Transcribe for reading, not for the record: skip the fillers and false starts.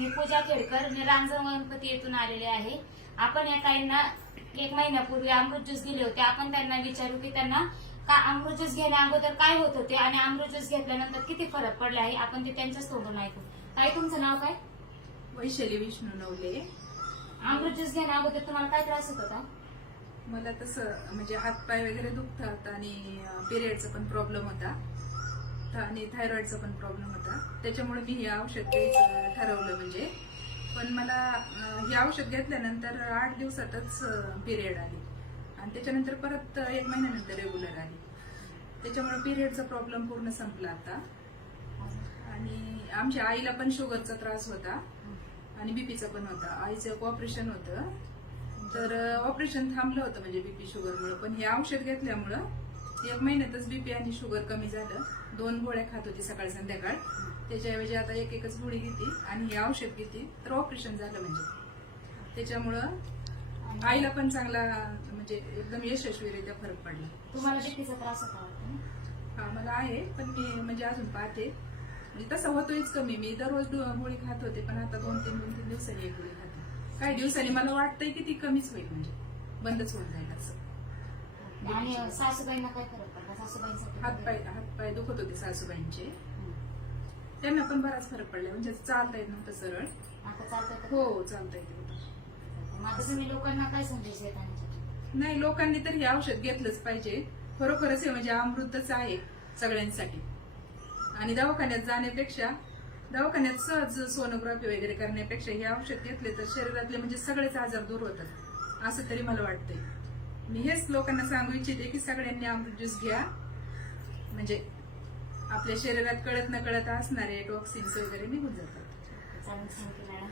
मी पूजा खेडकर, मी रांजण गणपती येथून आलेले आहे. आपण या ताईंना 1 महिन्यापूर्वी अमृत ज्यूस दिले होते. आपण त्यांना विचारू की त्यांना का अमृत ज्यूस घेण्या अगोदर काय होत होते आणि अमृत ज्यूस घेतल्यानंतर किती फरक पडला आहे. आपण ते त्यांच्याच तोंडून ऐकू. ताई, तुमचं नाव काय? वैशाली विष्णू नवले. अमृत ज्यूस घेण्या अगोदर तुम्हाला काय त्रास होत होता? मला तसं म्हणजे हातपाय वगैरे दुखतात आणि पिरियडचा पण प्रॉब्लेम होता आणि थायरॉइडचा पण प्रॉब्लेम होता. त्याच्यामुळे मी हे औषध घ्यायचं ठरवलं म्हणजे. पण मला हे औषध घेतल्यानंतर 8 दिवसातच पिरियड आली आणि त्याच्यानंतर परत 1 महिन्यानंतर रेग्युलर आली. त्याच्यामुळे पिरियडचा प्रॉब्लेम पूर्ण संपला आता. आणि आमच्या आईला पण शुगरचा त्रास होता आणि बीपीचा पण होता. आईचं ऑपरेशन होतं, तर ऑपरेशन थांबलं होतं म्हणजे बीपी शुगरमुळे. पण हे औषध घेतल्यामुळं 1 महिन्यातच बीपी आणि शुगर कमी झालं. 2 गोळ्या खात होती सकाळ संध्याकाळ, त्याच्याऐवजी आता एकच गोळी घेते आणि हे औषध घेते, तर ऑपरेशन झालं म्हणजे. त्याच्यामुळं आईला पण चांगला म्हणजे एकदम यशस्वीरित्या फरक पडला. तुम्हाला बीपीचा त्रास होता? हा, मला आहे, पण मी म्हणजे अजून पाहते. म्हणजे तसं होतोच कमी. मी दररोज गोळी खात होते, पण आता 2-3 दिवसांनी एक गोळी खाते. काही दिवसांनी मला वाटतंय की ती कमीच होईल, म्हणजे बंदच होऊन जाईल असं. आणि सासूबाईंना काय फरक पडला? सासूबाईंसाठी हातपाय दुखत होते सासूबाईंचे, त्यांना पण बराच फरक पडला. म्हणजे चालता येत नव्हतं सरळ. आता चालतंय? हो, चालता येत होतं. आता तुम्ही लोकांना काय संदेश देता? नाही, लोकांनी तर हे औषध घेतलंच पाहिजे. खरोखरच हे म्हणजे अमृतच आहे सगळ्यांसाठी. आणि दवाखान्यात जाण्यापेक्षा, दवाखान्यात सहज सोनोग्राफी वगैरे करण्यापेक्षा हे औषध घेतले तर शरीरातले म्हणजे सगळेच आजार दूर होतात, असं तरी मला वाटतंय. मी हेच लोकांना सांगू इच्छिते की सगळ्यांनी अमृत ज्यूस घ्या. म्हणजे आपल्या शरीरात कळत न कळत असणारे टॉक्सिन्स वगैरे निघून जातात. चालेल, सांगितलं मॅडम.